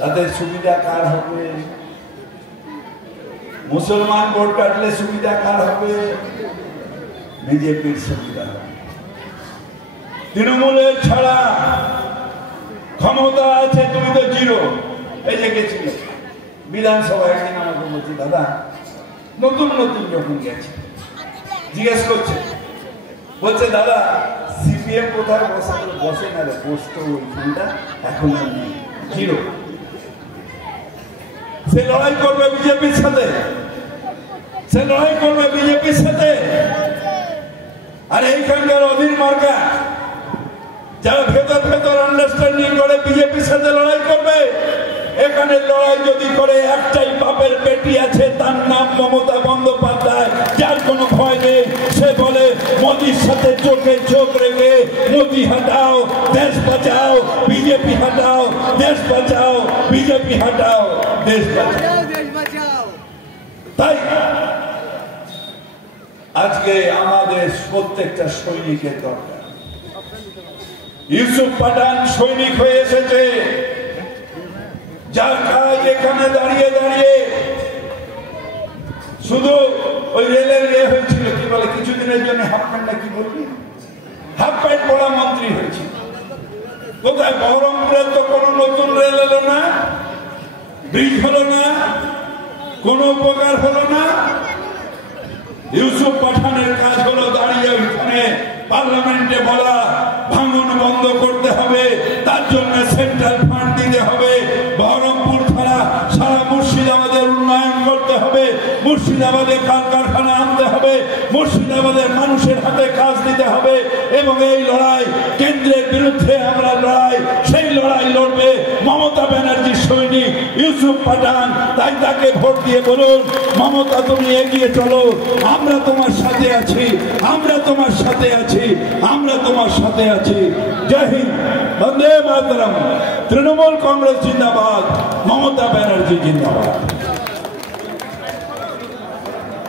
তাদের সুবিধা কার হবে? মুসলমান ভোট কাটলে সুবিধা কার হবে? বিজেপির সুবিধা হবে। তৃণমূলের ছাড়া ক্ষমতা আছে, তুমি তো জিরো। এই যে গেছিল বিধানসভা, একদিন আমাকে বলছি, দাদা নতুন নতুন যখন গেছে জিজ্ঞেস করছে, বলছে দাদা সিপিএম কোথায় বসে? বসে না রে, বসতো ওইখানটা, এখন আর নেই, জিরো। সে লড়াই করবে বিজেপির সাথে, সে লড়াই করবে বিজেপির সাথে। আর এইখানকার অধীর মার্কা যারা ভেতর ভেতর আন্ডারস্ট্যান্ডিং করে বিজেপির সাথে লড়াই করবে। এখানে লড়াই যদি করে, একটাই বাপের বেটি আছে, তার নাম মমতা বন্দ্যোপাধ্যায়, যার কোনো ভয় নেই। সে বলে মোদির সাথে চোখে চোখ রেখে মোদি হটাও, দেশ বাঁচাও, বিজেপি হটাও, দেশ বাঁচাও, বিজেপি হটাও, দেশ বাঁচাও। তাই আজকে আমাদের প্রত্যেকটা সৈনিকের দরকার। ইউসুফ পাঠান সৈনিক হয়ে এসেছে, যার কাজ এখানে দাঁড়িয়ে দাঁড়িয়ে শুধু ওই রেলের হয়েছিল, কি বলে কিছুদিনের জন্য হাফ প্যান্ট, না কি বলবি, হাফ প্যান্ট পড়া মন্ত্রী হয়েছিল। কোথায়? বহরমপুরের তো কোনো নতুন রেল এলো না, ব্রিজ হলো না, কোনো উপকার হলো না। ইউসুফ পাঠানের কাজ হলো দাঁড়িয়ে ওইখানে পার্লামেন্টে বলা ভাঙন বন্ধ করতে হবে, তার জন্য সেন্ট্রাল ফান্ড দিতে হবে, বহরমপুর ছাড়া সারা মুর্শিদাবাদের উন্নয়ন করতে হবে, মুর্শিদাবাদে কারখানা আনতে হবে, মুর্শিদাবাদের মানুষের হাতে কাজ দিতে হবে। এবং এই লড়াই কেন্দ্রের বিরুদ্ধে আমরা লড়াই, সেই লড়াই লড়বে মমতা ব্যানার্জির সৈনিক ইউসুফ পাঠান। তাই তাকে ভোট দিয়ে বলুন, মমতা তুমি এগিয়ে চলো, আমরা তোমার সাথে আছি, আমরা তোমার সাথে আছি, আমরা তোমার সাথে আছি। জয় হিন্দ, বন্দে মাতরম। তৃণমূল কংগ্রেস জিন্দাবাদ, মমতা ব্যানার্জি জিন্দাবাদ।